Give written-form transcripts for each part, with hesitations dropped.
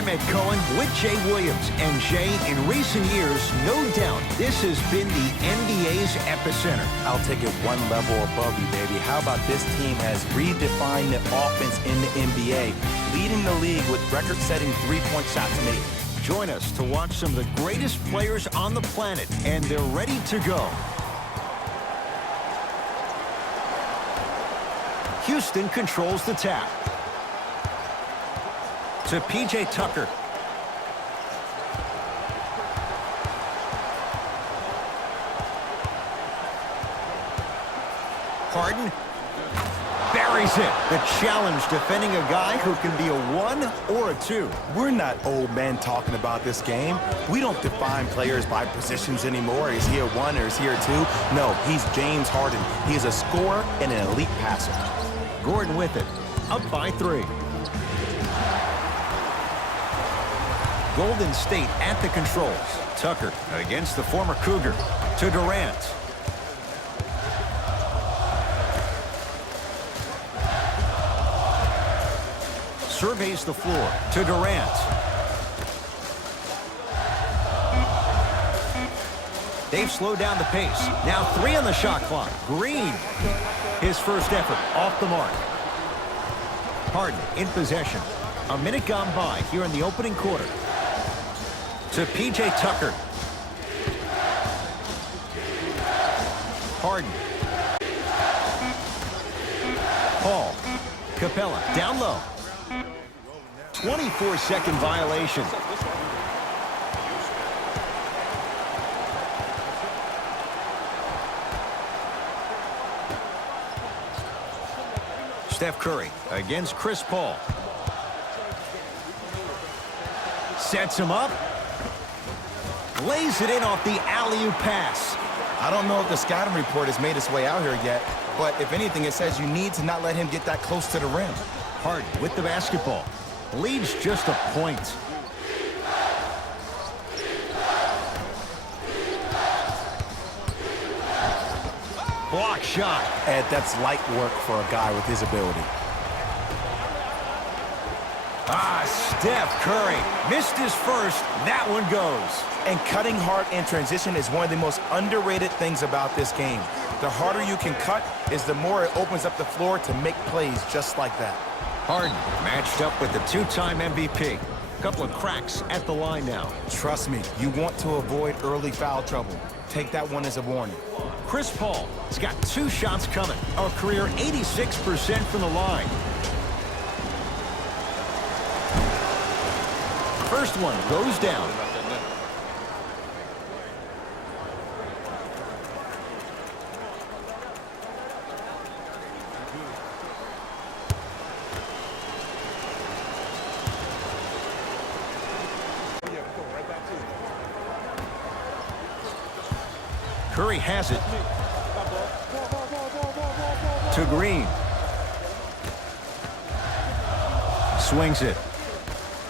I'm Ed Cohen with Jay Williams. And Jay, in recent years, no doubt, this has been the NBA's epicenter. I'll take it one level above you, baby. How about this team has redefined the offense in the NBA, leading the league with record-setting three-point shots made. Join us to watch some of the greatest players on the planet, and they're ready to go. Houston controls the tap. To P.J. Tucker. Harden buries it. The challenge defending a guy who can be a 1 or a 2. We're not old men talking about this game. We don't define players by positions anymore. Is he a 1 or is he a 2? No, he's James Harden. He is a scorer and an elite passer. Gordon with it. Up by 3. Golden State at the controls. Tucker against the former Cougar. To Durant. Surveys the floor. To Durant. They've slowed down the pace. Now 3 on the shot clock. Green. His first effort off the mark. Harden in possession. A minute gone by here in the opening quarter. To P.J. Tucker. Harden. Paul. Capella down low. 24-second violation. Steph Curry against Chris Paul. Sets him up. Lays it in off the alley-oop pass. I don't know if the scouting report has made its way out here yet, but if anything, it says you need to not let him get that close to the rim. Harden with the basketball. Leads just a point. Block shot. Ed, that's light work for a guy with his ability. Steph Curry missed his first. That one goes. And cutting hard in transition is one of the most underrated things about this game. The harder you can cut is the more it opens up the floor to make plays just like that. Harden matched up with the 2-time MVP. Couple of cracks at the line now. Trust me, you want to avoid early foul trouble. Take that one as a warning. Chris Paul has got 2 shots coming. A career 86% from the line. First one goes down. Curry has it. To Green. Swings it.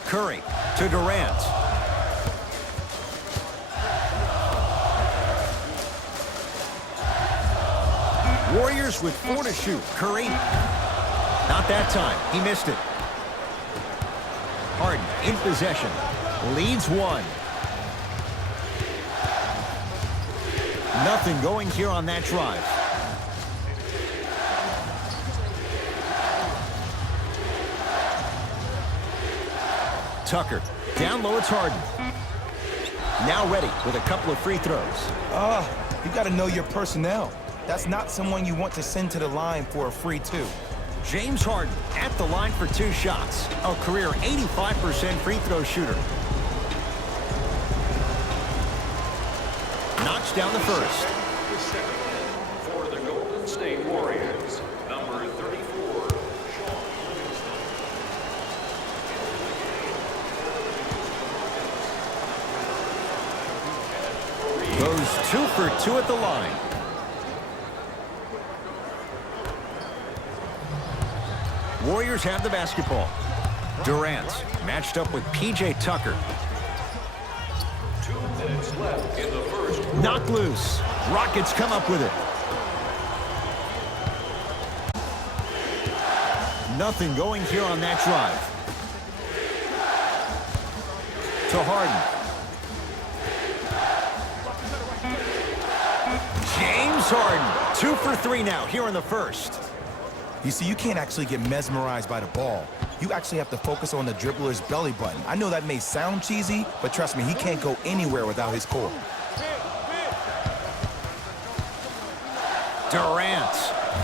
Curry to Durant. Warriors with 4 to shoot. Curry. Not that time. He missed it. Harden in possession. Leads 1. Nothing going here on that drive. Tucker. Down low, it's Harden. Now ready with a couple of free throws. You got to know your personnel. That's not someone you want to send to the line for a free 2. James Harden at the line for 2 shots. A career 85% free throw shooter. Knocks down the first. For the Golden State Warriors, number 34. Goes 2 for 2 at the line. Warriors have the basketball. Durant matched up with P.J. Tucker. 2 minutes left in the first. Knocked loose. Rockets come up with it. Nothing going here on that drive. To Harden. James Harden, 2 for 3 now here in the first. You see, you can't actually get mesmerized by the ball. You actually have to focus on the dribbler's belly button. I know that may sound cheesy, but trust me, he can't go anywhere without his core. Durant.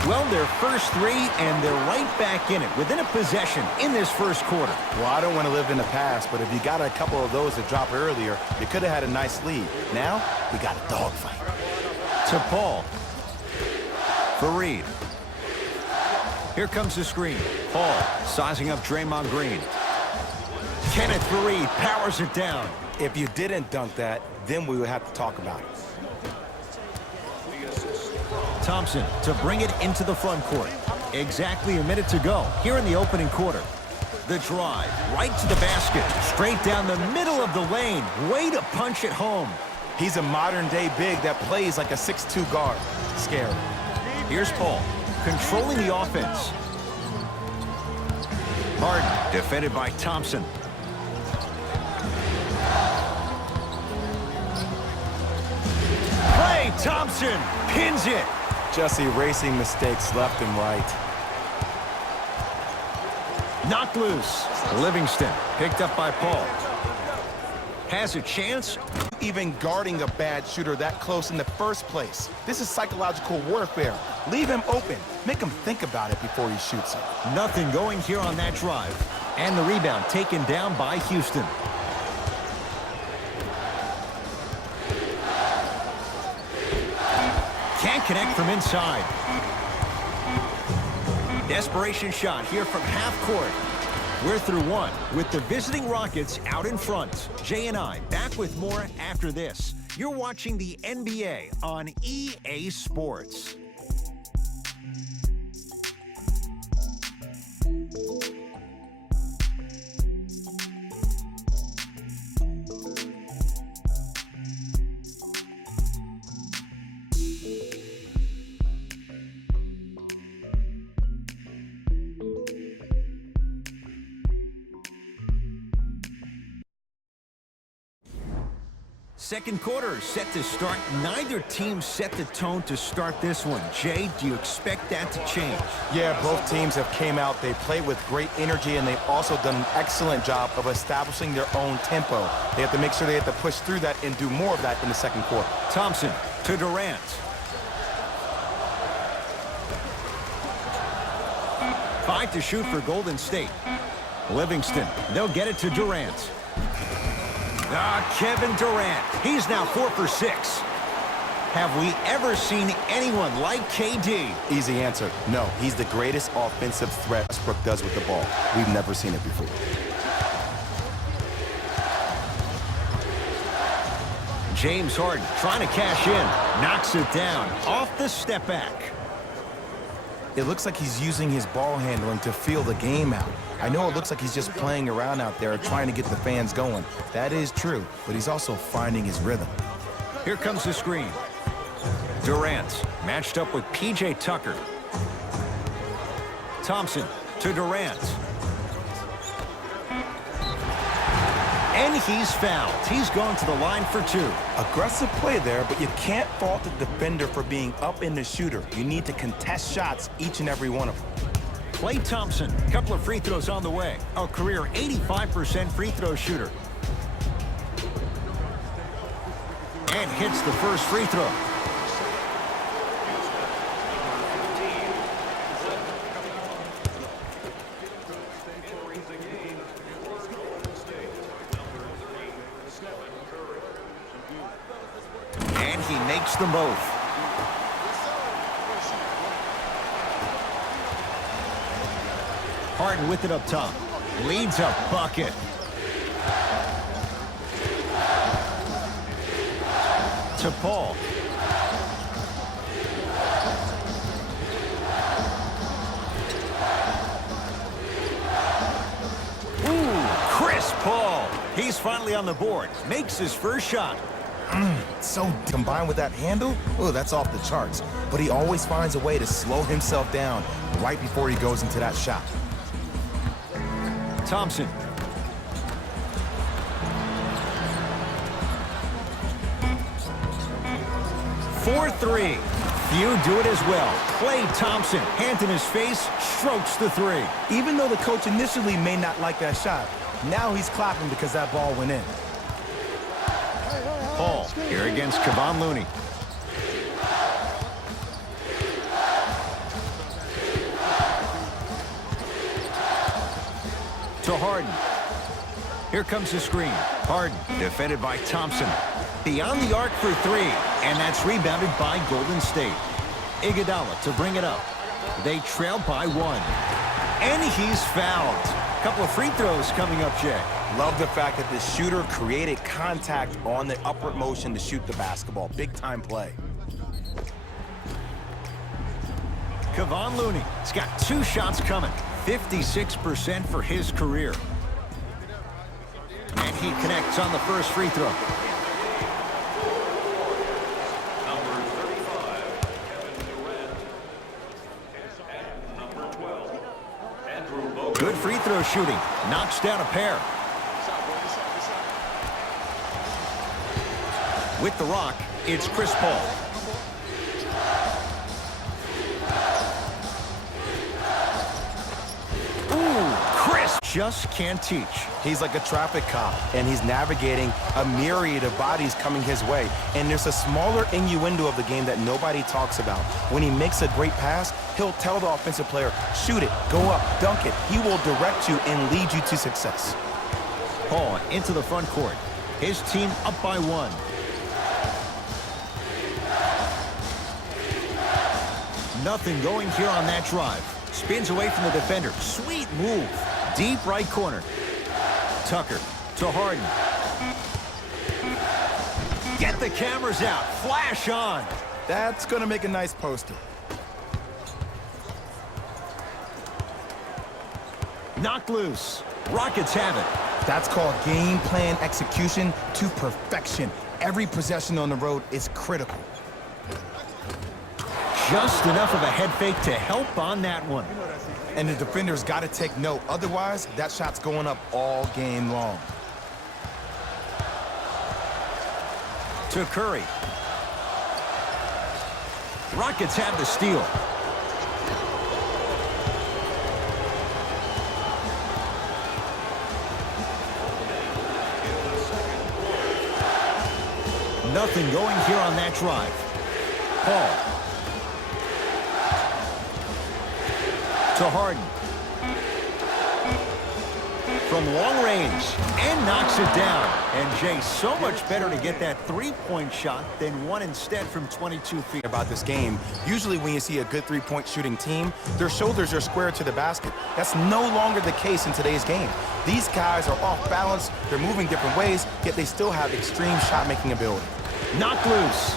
Well, their first 3, and they're right back in it, within a possession in this first quarter. Well, I don't want to live in the past, but if you got a couple of those to drop earlier, you could have had a nice lead. Now, we got a dogfight. To Paul. For Reed. Here comes the screen. Paul sizing up Draymond Green. Kenneth Faried powers it down. If you didn't dunk that, then we would have to talk about it. Thompson to bring it into the front court. Exactly a minute to go here in the opening quarter. The drive right to the basket. Straight down the middle of the lane. Way to punch it home. He's a modern-day big that plays like a 6'2 guard. Scary. Here's Paul, controlling the offense. Harden, defended by Thompson. Klay Thompson pins it. Just erasing mistakes left and right. Knocked loose. Livingston, picked up by Paul. Has a chance. Even guarding a bad shooter that close in the first place. This is psychological warfare. Leave him open. Make him think about it before he shoots it. Nothing going here on that drive. And the rebound taken down by Houston. Can't connect from inside. Desperation shot here from half court. We're through one with the visiting Rockets out in front. Jay and I back with more after this. You're watching the NBA on EA Sports. Second quarter set to start. Neither team set the tone to start this one. Jay, do you expect that to change? Yeah, both teams have came out. They played with great energy, and they've also done an excellent job of establishing their own tempo. They have to make sure they have to push through that and do more of that in the second quarter. Thompson to Durant. Five to shoot for Golden State. Livingston, they'll get it to Durant. Kevin Durant. He's now 4 for 6. Have we ever seen anyone like KD? Easy answer. No, he's the greatest offensive threat Westbrook does with the ball. We've never seen it before. James Harden trying to cash in. Knocks it down. Off the step back. It looks like he's using his ball handling to feel the game out. I know it looks like he's just playing around out there trying to get the fans going. That is true, but he's also finding his rhythm. Here comes the screen. Durant matched up with P.J. Tucker. Thompson to Durant. And he's fouled. He's gone to the line for 2. Aggressive play there, but you can't fault the defender for being up in the shooter. You need to contest shots, each and every one of them. Klay Thompson, a couple of free throws on the way. A career 85% free throw shooter. And hits the first free throw. And he makes them both. Harden with it up top. Leads a bucket. To Paul. Ooh, Chris Paul. He's finally on the board. Makes his first shot. So combined with that handle, oh, that's off the charts. But he always finds a way to slow himself down right before he goes into that shot. 4-3. Few do it as well. Klay Thompson, hand in his face, strokes the three. Even though the coach initially may not like that shot, now he's clapping because that ball went in. Paul here against Kevon Looney. To Harden. Here comes the screen. Harden defended by Thompson. Beyond the arc for three, and that's rebounded by Golden State. Iguodala to bring it up. They trail by one. And he's fouled. Couple of free throws coming up, Jay. Love the fact that the shooter created contact on the upward motion to shoot the basketball. Big time play. Kevon Looney has got 2 shots coming. 56% for his career. And he connects on the first free throw. Number 35, Kevin Durant. And number 12, Andrew Bogut. Good free throw shooting. Knocks down a pair. With the rock, it's Chris Paul. Ooh, Chris just can't teach. He's like a traffic cop, and he's navigating a myriad of bodies coming his way. And there's a smaller innuendo of the game that nobody talks about. When he makes a great pass, he'll tell the offensive player, shoot it, go up, dunk it. He will direct you and lead you to success. Paul into the front court. His team up by 1. Nothing going here on that drive. Spins away from the defender. Sweet move. Deep right corner. Tucker to Harden. Get the cameras out. Flash on. That's going to make a nice poster. Knocked loose. Rockets have it. That's called game plan execution to perfection. Every possession on the road is critical. Just enough of a head fake to help on that one. And the defender's got to take note. Otherwise, that shot's going up all game long. To Curry. Rockets have the steal. Nothing going here on that drive. Paul. To Harden. From long range, and knocks it down. And Jay, so much better to get that three-point shot than one instead from 22 feet. About this game, usually when you see a good three-point shooting team, their shoulders are square to the basket. That's no longer the case in today's game. These guys are off balance, they're moving different ways, yet they still have extreme shot-making ability. Knocked loose.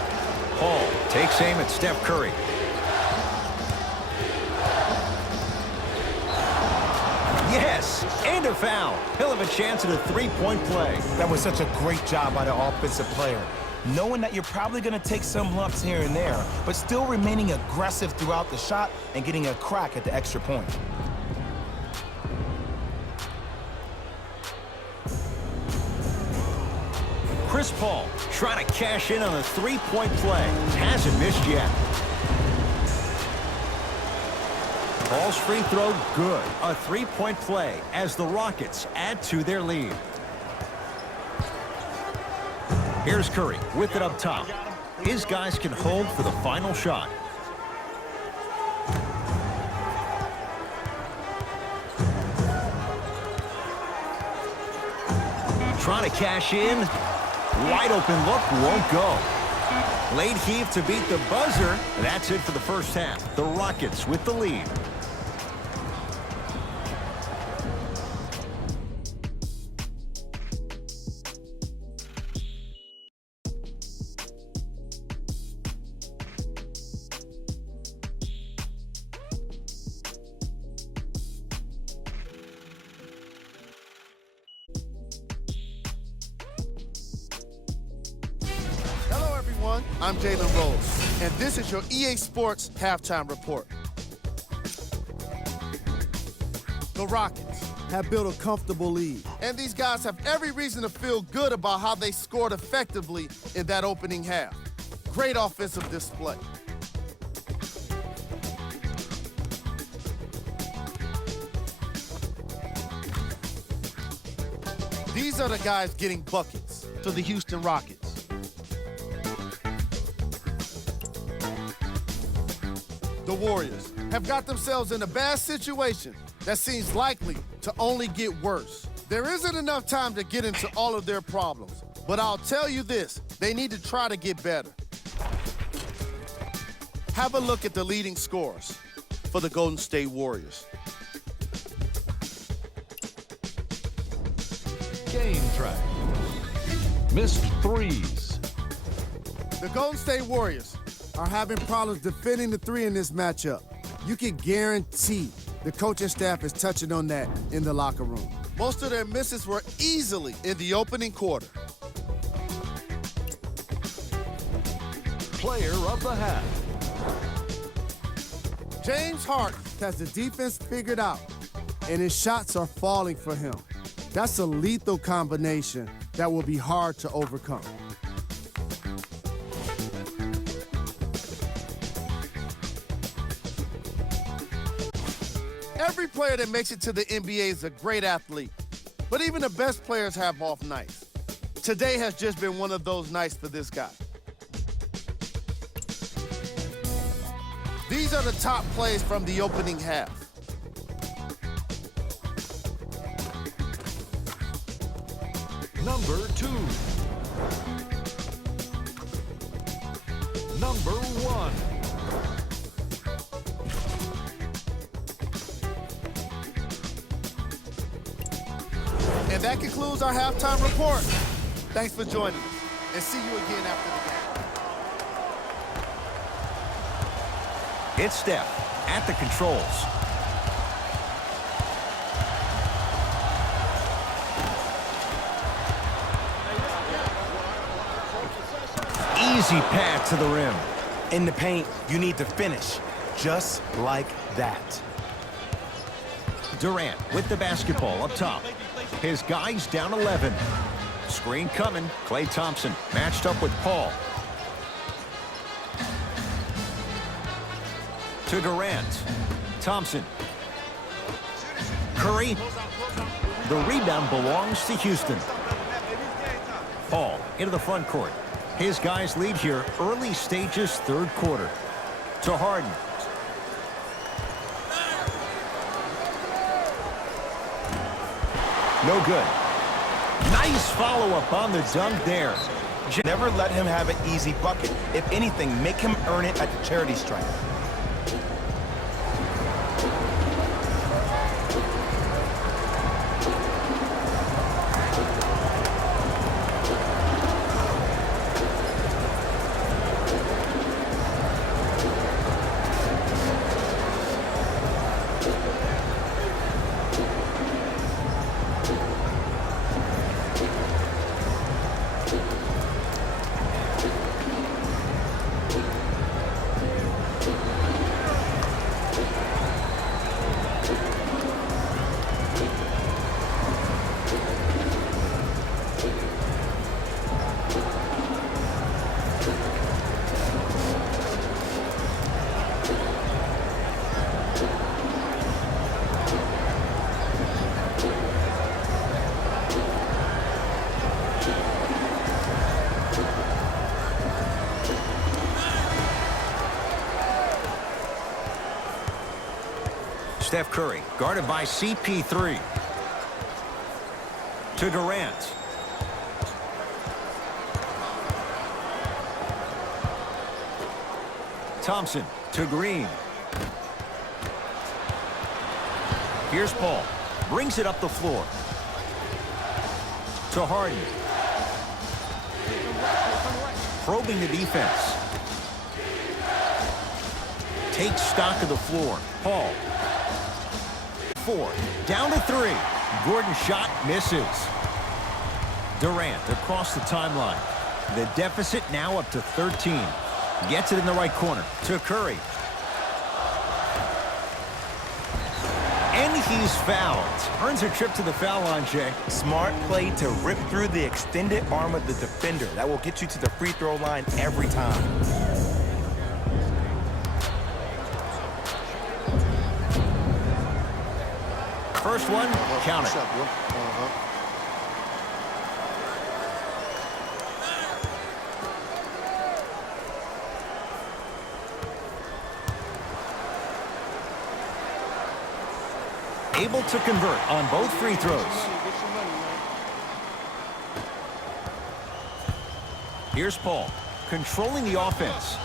Paul takes aim at Steph Curry. Yes, and a foul. He'll have a chance at a three-point play. That was such a great job by the offensive player. Knowing that you're probably going to take some lumps here and there, but still remaining aggressive throughout the shot and getting a crack at the extra point. Chris Paul trying to cash in on a three-point play. Hasn't missed yet. Paul's free throw good. A three-point play as the Rockets add to their lead. Here's Curry with it up top. His guys can hold for the final shot. Trying to cash in. Wide open look, won't go. Late heave to beat the buzzer. That's it for the first half. The Rockets with the lead. Hello, everyone. I'm Jalen Rose, and this is your EA Sports Halftime Report. The Rockets have built a comfortable lead, and these guys have every reason to feel good about how they scored effectively in that opening half. Great offensive display. These are the guys getting buckets for the Houston Rockets. The Warriors have got themselves in a bad situation that seems likely to only get worse. There isn't enough time to get into all of their problems, but I'll tell you this, they need to try to get better. Have a look at the leading scorers for the Golden State Warriors. Game track. Missed threes. The Golden State Warriors are having problems defending the three in this matchup. You can guarantee the coaching staff is touching on that in the locker room. Most of their misses were easily in the opening quarter. Player of the half. James Harden has the defense figured out, and his shots are falling for him. That's a lethal combination that will be hard to overcome. Every player that makes it to the NBA is a great athlete, but even the best players have off nights. Today has just been one of those nights for this guy. These are the top plays from the opening half. Number 2. Number 1. And that concludes our halftime report. Thanks for joining us, and see you again after the game. It's Steph at the controls. Easy pass to the rim. In the paint, you need to finish just like that. Durant with the basketball up top. His guys down 11. Screen coming. Klay Thompson matched up with Paul. To Durant. Thompson. Curry. The rebound belongs to Houston. Paul into the front court. His guys lead here early stages, third quarter. To Harden. No good. Nice follow-up on the dunk there. Never let him have an easy bucket. If anything, make him earn it at the charity stripe. Steph Curry, guarded by CP3. To Durant. Thompson to Green. Here's Paul. Brings it up the floor. To Harden. Probing the defense. Takes stock of the floor. Paul. 4. Down to 3. Gordon shot misses. Durant across the timeline. The deficit now up to 13. Gets it in the right corner to Curry. And he's fouled. Earns a trip to the foul line, Jay. Smart play to rip through the extended arm of the defender. That will get you to the free throw line every time. First one, count it. Able to convert on both free throws. Here's Paul, controlling the offense.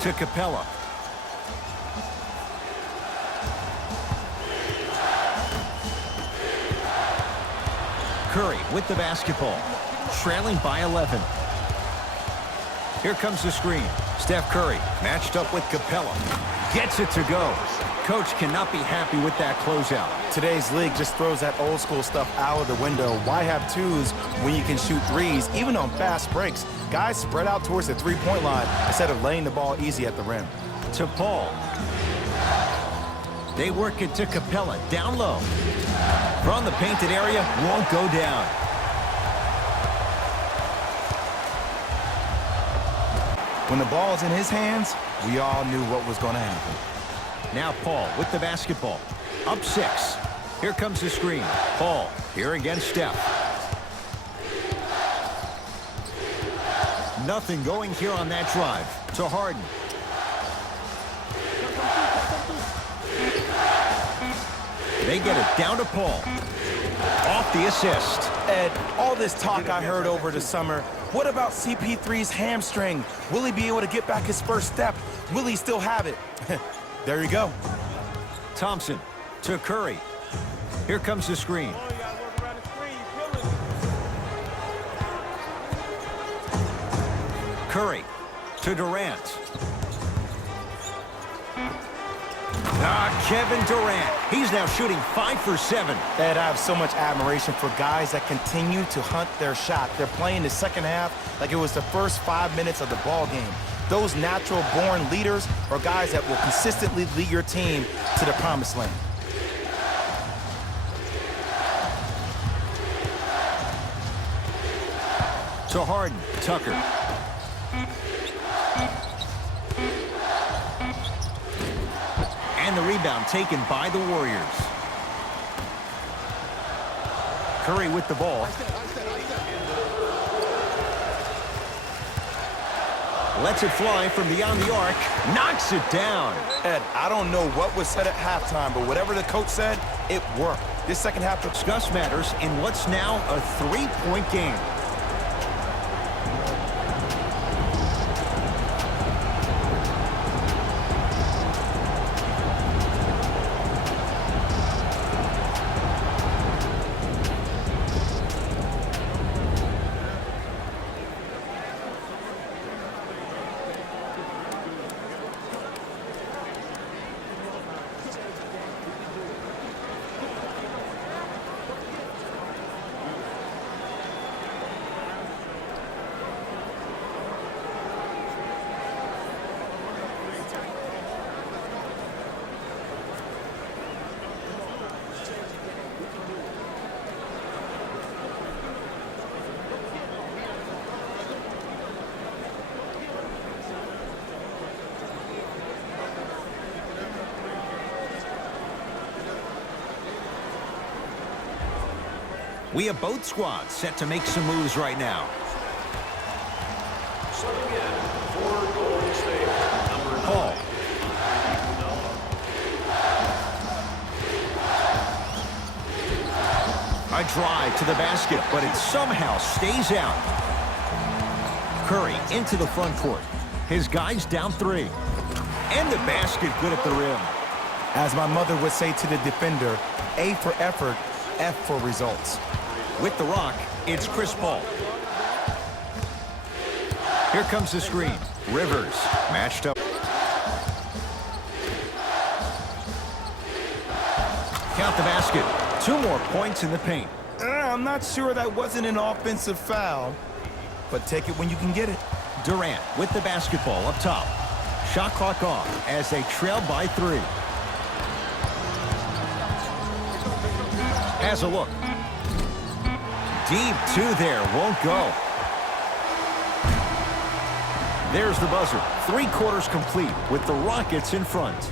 To Capella. Curry with the basketball, trailing by 11. Here comes the screen. Steph Curry matched up with Capella. Gets it to go. Coach cannot be happy with that closeout. Today's league just throws that old school stuff out of the window. Why have twos when you can shoot threes, even on fast breaks? Guys spread out towards the three-point line instead of laying the ball easy at the rim. To Paul. They work it to Capella, down low. From the painted area, won't go down. When the ball's in his hands, we all knew what was going to happen. Now Paul with the basketball. Up 6. Here comes the screen. Paul here against Steph. Nothing going here on that drive. To Harden. They get it down to Paul. Off the assist. Ed, all this talk I heard over the summer, what about CP3's hamstring? Will he be able to get back his first step? Will he still have it? There you go. Thompson to Curry. Here comes the screen. Curry to Durant. Kevin Durant. He's now shooting 5 for 7. Ed, I have so much admiration for guys that continue to hunt their shot. They're playing the second half like it was the first 5 minutes of the ball game. Those natural-born leaders are guys that will consistently lead your team to the promised land. To Harden. Tucker. And the rebound taken by the Warriors. Curry with the ball. Lets it fly from beyond the arc. Knocks it down. Ed, I don't know what was said at halftime, but whatever the coach said, it worked. This second half... Discuss matters in what's now a 3-point game. We have both squads set to make some moves right now. Subbing in for Golden State, number Paul. 9. A drive to the basket, but it somehow stays out. Curry into the front court. His guys down 3. And the basket good at the rim. As my mother would say to the defender, A for effort, F for results. With the rock, it's Chris Paul. Here comes the screen. Rivers matched up. Count the basket. 2 more points in the paint. I'm not sure that wasn't an offensive foul, but take it when you can get it. Durant with the basketball up top. Shot clock off as they trail by 3. Has a look. Deep two there, won't go. There's the buzzer. 3 quarters complete with the Rockets in front.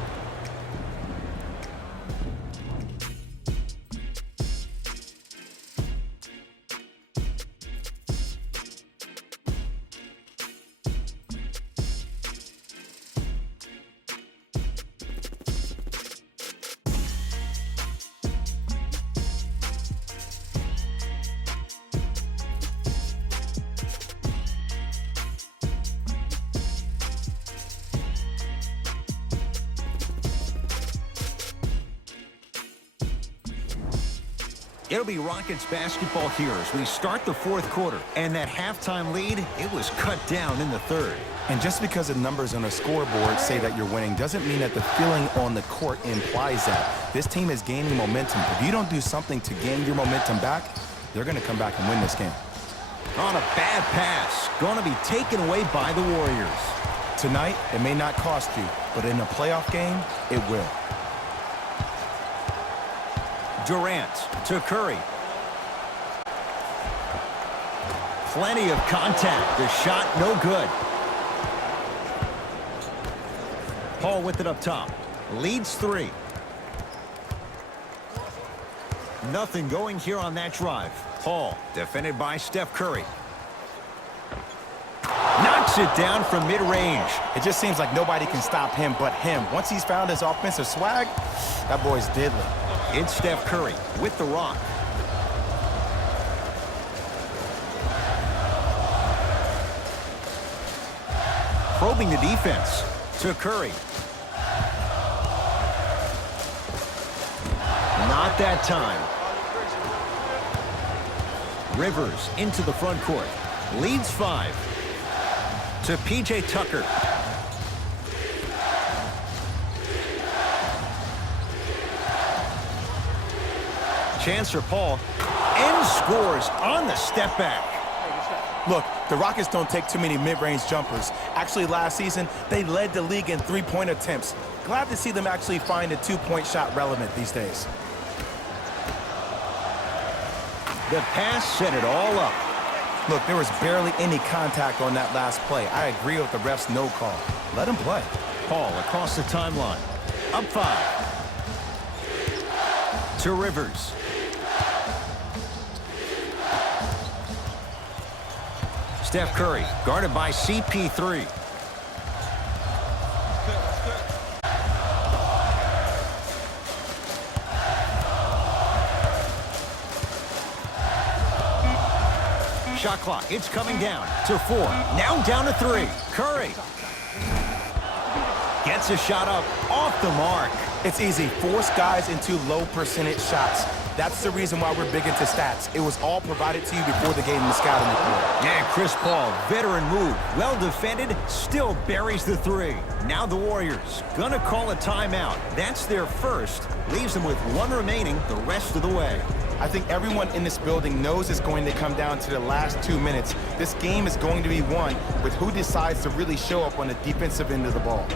It'll be Rockets basketball here as we start the 4th quarter. And that halftime lead, it was cut down in the 3rd. And just because the numbers on a scoreboard say that you're winning doesn't mean that the feeling on the court implies that. This team is gaining momentum. If you don't do something to gain your momentum back, they're going to come back and win this game. On a bad pass, going to be taken away by the Warriors. Tonight, it may not cost you, but in a playoff game, it will. Durant to Curry. Plenty of contact. The shot no good. Paul with it up top. Leads 3. Nothing going here on that drive. Paul defended by Steph Curry. Knocks it down from mid-range. It just seems like nobody can stop him but him. Once he's found his offensive swag, that boy's deadly. It's Steph Curry with the rock. Probing the defense to Curry. Not that time. Rivers into the front court. Leads 5. To P.J. Tucker. Chance for Paul. And scores on the step back. Look, the Rockets don't take too many mid-range jumpers. Actually, last season, they led the league in 3-point attempts. Glad to see them actually find a 2-point shot relevant these days. The pass set it all up. Look, there was barely any contact on that last play. I agree with the ref's no call. Let him play. Paul across the timeline. Up 5. To Rivers. Steph Curry guarded by CP3. Shot clock, it's coming down to 4. Now down to 3. Curry gets a shot up off the mark. It's easy. Force guys into low percentage shots. That's the reason why we're big into stats. It was all provided to you before the game in the scouting report. And Chris Paul, veteran move, well defended, still buries the 3. Now the Warriors gonna call a timeout. That's their first. Leaves them with 1 remaining the rest of the way. I think everyone in this building knows it's going to come down to the last 2 minutes. This game is going to be won with who decides to really show up on the defensive end of the ball.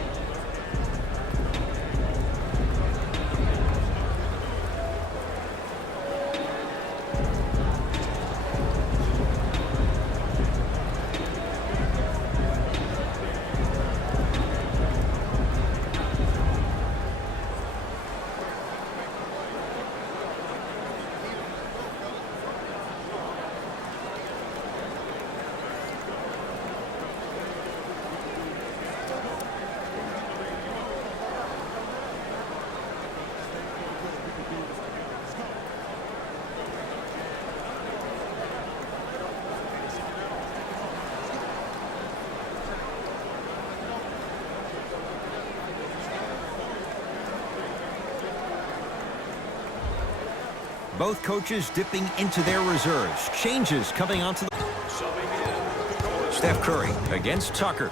Both coaches dipping into their reserves. Changes coming onto the... Steph Curry against Tucker.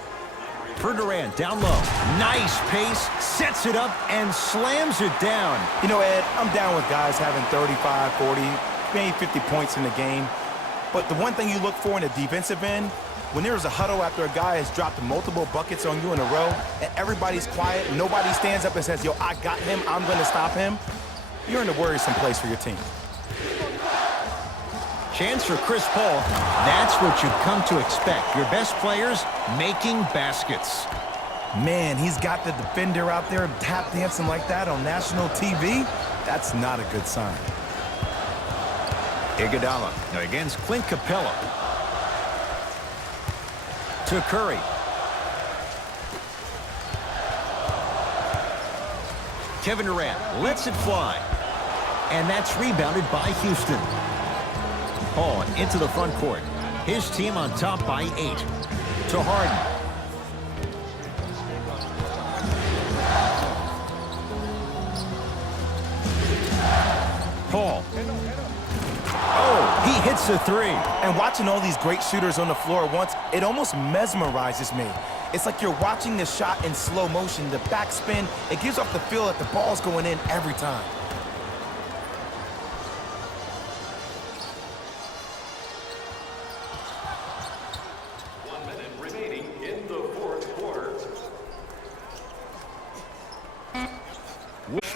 For Durant, down low. Nice pace, sets it up, and slams it down. You know, Ed, I'm down with guys having 35, 40, maybe 50 points in the game. But the one thing you look for in the defensive end, when there's a huddle after a guy has dropped multiple buckets on you in a row, and everybody's quiet, nobody stands up and says, yo, I got him, I'm going to stop him, you're in a worrisome place for your team. chance for Chris Paul. That's what you've come to expect. Your best players making baskets. Man, he's got the defender out there tap dancing like that on national TV. That's not a good sign. Iguodala against Clint Capella. To Curry. Kevin Durant lets it fly. And that's rebounded by Houston. Paul into the front court. His team on top by 8. To Harden. Paul. Oh, he hits the 3. And watching all these great shooters on the floor at once, it almost mesmerizes me. It's like you're watching the shot in slow motion, the backspin. It gives off the feel that the ball's going in every time.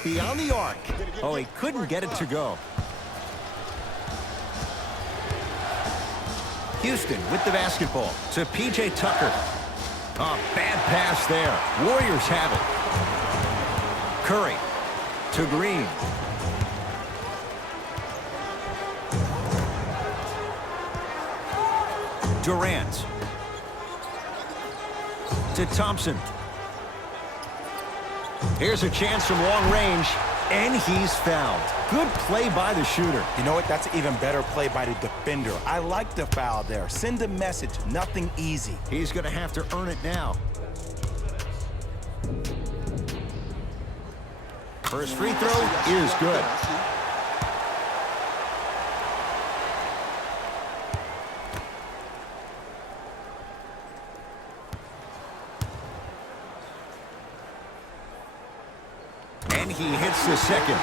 Beyond the arc. Oh, he couldn't get it to go. Houston with the basketball to P.J. Tucker. Oh, bad pass there. Warriors have it. Curry to Green. Durant to Thompson. Here's a chance from long range, and he's fouled. Good play by the shooter. You know what? That's an even better play by the defender. I like the foul there. Send a message. Nothing easy. He's going to have to earn it now. First free throw is good. And he hits the second.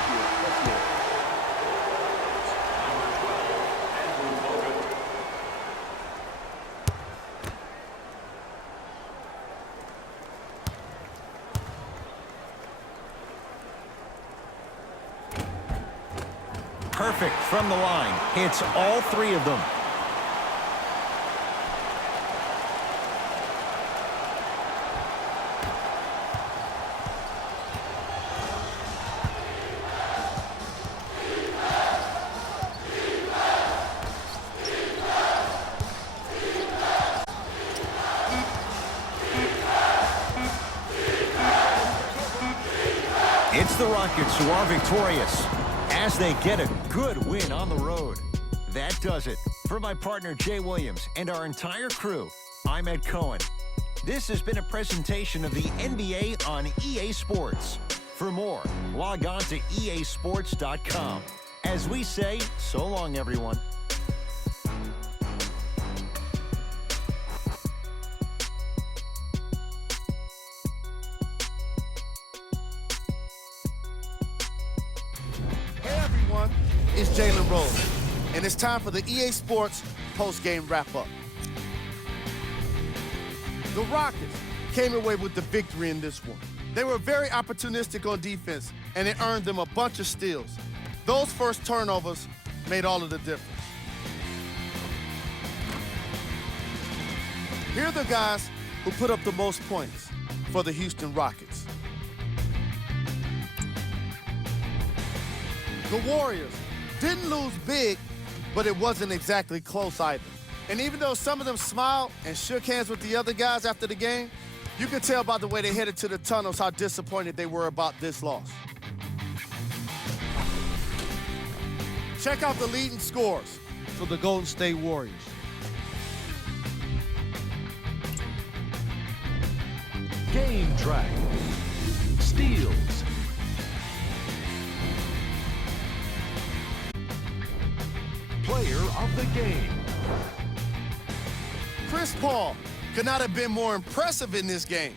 Perfect from the line. Hits all 3 of them. It's the Rockets who are victorious as they get a good win on the road. That does it. For my partner Jay Williams and our entire crew, I'm Ed Cohen. This has been a presentation of the NBA on EA Sports. For more, log on to easports.com. As we say, so long, everyone. It's Jalen Rose, and it's time for the EA Sports post-game wrap-up. The Rockets came away with the victory in this one. They were very opportunistic on defense, and it earned them a bunch of steals. Those first turnovers made all of the difference. Here are the guys who put up the most points for the Houston Rockets. The Warriors didn't lose big, but it wasn't exactly close either. And even though some of them smiled and shook hands with the other guys after the game, you could tell by the way they headed to the tunnels how disappointed they were about this loss. Check out the leading scores for the Golden State Warriors. Game track. Steals. Player of the game. Chris Paul could not have been more impressive in this game.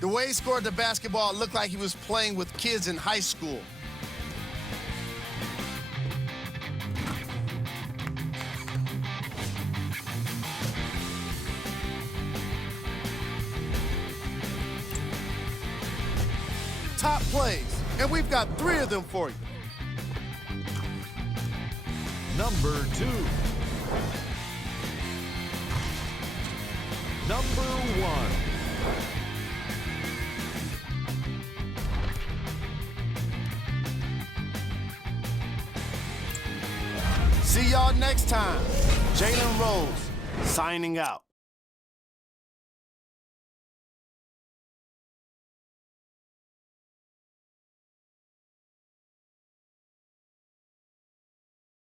The way he scored the basketball looked like he was playing with kids in high school. Top plays, and we've got 3 of them for you. Number 2. Number 1. See y'all next time. Jalen Rose, signing out.